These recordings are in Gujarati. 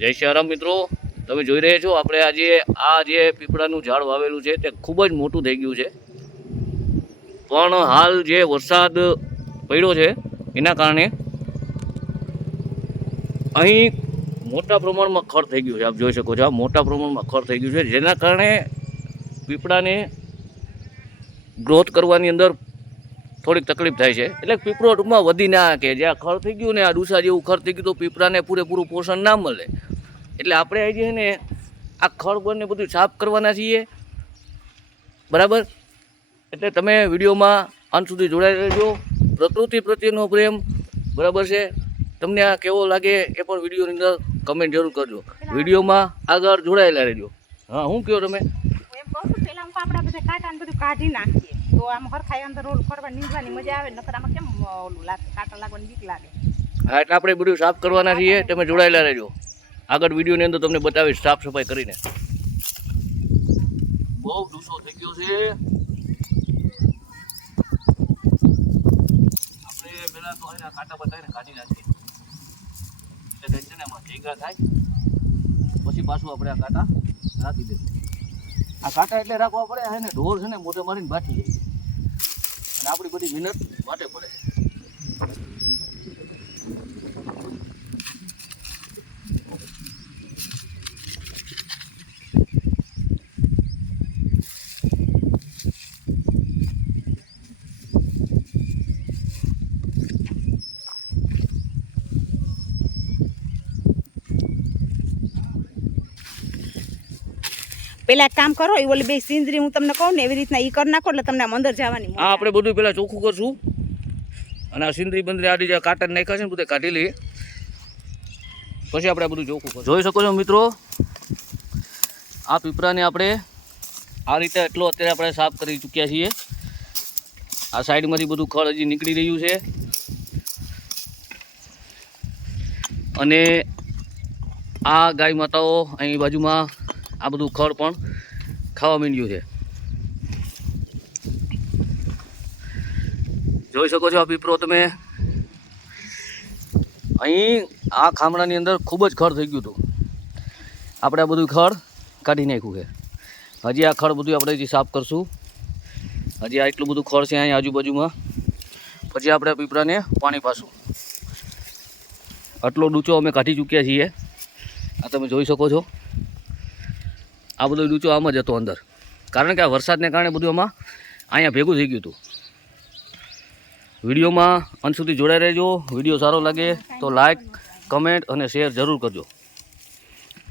જય શ્રી રામ મિત્રો. તમે જોઈ રહ્યા છો, આપણે આજે, આ જે પીપળાનું ઝાડ વાવેલું છે, તે ખૂબ જ મોટું થઈ ગયું છે. પણ હાલ જે વરસાદ પડ્યો છે, એના કારણે અહીં મોટા પ્રમાણમાં ખર થઈ ગયું છે. આપ જોઈ શકો છો, આ મોટા પ્રમાણમાં ખર થઈ ગયું છે. જેના કારણે પીપળાને ગ્રોથ કરવાની અંદર થોડીક તકલીફ થાય છે. એટલે પીપળો ટૂંકમાં વધી ના કે જ્યાં ખર થઈ ગયું ને આ ડુસા જેવું ખર થઈ ગયું તો પીપળાને પૂરેપૂરું પોષણ ના મળે. એટલે આપણે આજે છે ને આ ખર બળને બધું સાફ કરવાના છીએ. બરાબર? એટલે તમે વિડીયોમાં અંત સુધી જોડાઈ રહેજો. પ્રકૃતિ પ્રત્યેનો પ્રેમ. બરાબર છે? તમને આ કેવો લાગે એ પણ વિડીયોની અંદર કમેન્ટ જરૂર કરજો. વિડીયોમાં આગળ જોડાયેલા રહેજો. હા હું કહો તમે કાઢી નાખીએ. તો આમ હરખાઈ અંદર રોલ ફરવા નીંદવાની મજા આવે, નકર આમાં કેમ ઓલું લાગે કાંટા લાગવાની બીક લાગે? હા, એટલે આપણે બધું સાફ કરવાના છીએ, તમે જોડાયેલા રહેજો. આગળ વિડીયોની અંદર તમને બતાવીશ સાફ સફાઈ કરીને. બહુ ડૂસો થઈ ગયો છે. આપણે પહેલાં તો એના કાંટા બતાવીને કાઢી નાખીએ. એટલે કંઈક છે ને એમાં ભેગા થાય. પછી પાછું આપણે આ કાંટા રાખી દઈશું આ કાંટા એટલે રાખવા પડે હે ને ઢોર છે ને, મોઢે મારીને બાકી જાય આપણી બધી મહેનત માટે પડે. પેલા એક કામ કરો એ ઓલી બે સિંદરી હું તમને કહું ને એવી રીતના એ કરી નાખો એટલે તમને આમ અંદર જવાની હા આપણે બધું પેલા ચોખ્ખું કરશું. અને આ સિંદરી બંદરી આડી જે કાટન નાખ્યા છે ને બધે કાઢી લઈએ. પછી આપણે આ બધું ચોખ્ખું કરશું. જોઈ શકો છો મિત્રો આ પીપળાને આપણે આ રીતે એટલો અત્યારે આપણે સાફ કરી ચૂક્યા છીએ. આ સાઈડમાંથી બધું ખળ હજી નીકળી રહ્યું છે. અને આ ગાય માતાઓ અહીં બાજુમાં આ બધું ખડ પણ ખાવા માંડ્યું છે. જોઈ શકો છો આ પીપળો તમે? અહીં આ ખામણાની અંદર ખૂબ જ ખડ થઈ ગયું હતું. આપણે આ બધું ખડ કાઢી નાખ્યું છે. હજી આ ખડ બધું આપણે હજી સાફ કરશું. હજી આ એટલું બધું ખડ છે અહીં આજુબાજુમાં. પછી આપણે પીપળાને પાણી પાશું. આટલો ડૂચો અમે કાઢી ચૂક્યા છીએ. આ તમે જોઈ શકો છો. આ બધો ડૂચો આમ જ હતો અંદર. કારણ કે આ વરસાદને કારણે બધું આમાં અહીંયા ભેગું થઈ ગયું હતું. વિડીયોમાં અંત સુધી જોડાઈ રહેજો. વીડિયો સારો લાગે તો લાઈક કમેન્ટ અને શેર જરૂર કરજો.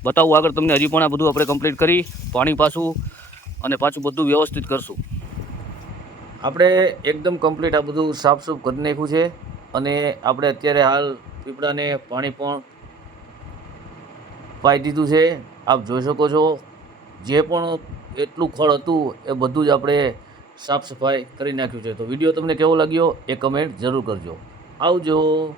બતાવું આગળ તમને હજી પણ આ બધું આપણે કમ્પ્લીટ કરી, પાણી પાછું અને પાછું બધું વ્યવસ્થિત કરશું. આપણે એકદમ કમ્પ્લીટ આ બધું સાફ સૂફ કરી નાખ્યું છે અને આપણે અત્યારે હાલ પીપળાને પાણી પણ પાઈ દીધું છે. આપ જોઈ શકો છો. જે પણ એટલું ખળ હતું એ બધું જ આપણે સાફ સફાઈ કરી નાખ્યું છે. તો વીડિયો તમને કેવો લાગ્યો એ કમેન્ટ જરૂર કરજો. આવજો.